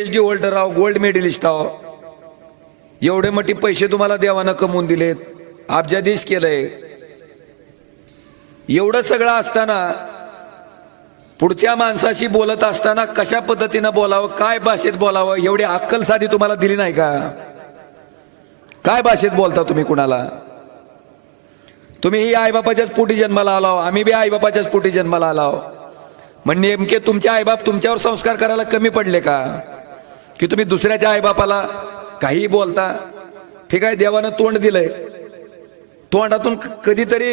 H D holder आहो gold medallist आहो एवढे मोठे पैसे तुम्हाला देवानं कमवून दिलेत अब्जाधीश केलंय एवढं सगळं असताना पुढच्या माणसाशी बोलत असताना कशा पद्धतीनं बोलावं काय भाषेत बोलावं एवढी अक्कल साधी तुम्हाला दिली नाही का काय भाषेत बोलता तुम्ही कुणाला तुम्ही ही आईबापाच्याच पोटी जन्माला आलाव आम्ही बी आईबापाच्याच पोटी जन्माला आलाव म्हणजे नेमके तुमचे आईबाप तुमच्यावर संस्कार करायला कमी पडले का की तुम्ही दुसऱ्याच्या आईबापाला काही बोलता ठीक आहे देवानं तोंड दिलंय तोंडातून कधीतरी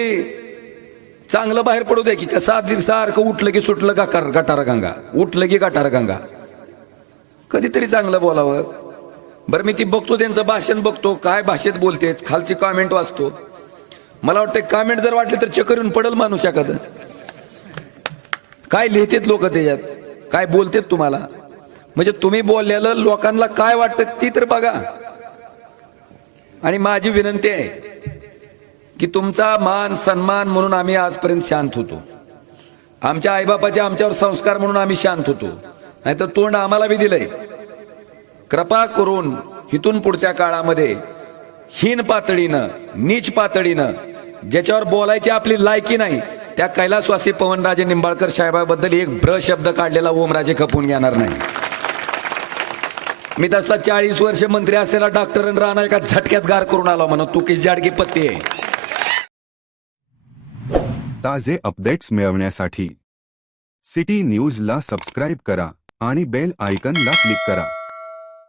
चांगलं बाहेर पडू दे की कसा सारखं उठलं की सुटलं का कर गटार गंगा उठलं की गटार गंगा कधीतरी चांगलं बोलावं बरं मी ती बघतो त्यांचं भाषण बघतो काय भाषेत बोलते खालची कॉमेंट वाचतो मला वाटतं कॉमेंट जर वाटले तर चकरून पडल माणूस एखादं काय लिहितेत लोक त्याच्यात काय बोलतेत तुम्हाला म्हणजे तुम्ही बोललेलं लोकांना काय वाटतं ती तर बघा आणि माझी विनंती आहे की तुमचा मान सन्मान म्हणून आम्ही आजपर्यंत शांत होतो आमच्या आईबापाचे आमच्यावर संस्कार म्हणून आम्ही शांत होतो नाही तर तोंड आम्हाला बी दिलंय कृपा करून इथून पुढच्या काळामध्ये हीन पातळीनं नीच पातळीनं ज्याच्यावर बोलायची आपली लायकी नाही त्या कैलासवासी पवनराजे निंबाळकर साहेबाबद्दल एक ब्र शब्द काढलेला ओमराजे खपून घेणार नाही मी तसला चाळीस वर्ष मंत्री असलेला डॉक्टर राणा एका झटक्यात गार करून आला म्हणून तू की जाडकी पत्ती ताजे अपडेट्स मिळवण्यासाठी सिटी न्यूज ला सबस्क्राईब करा आणि बेल ला क्लिक करा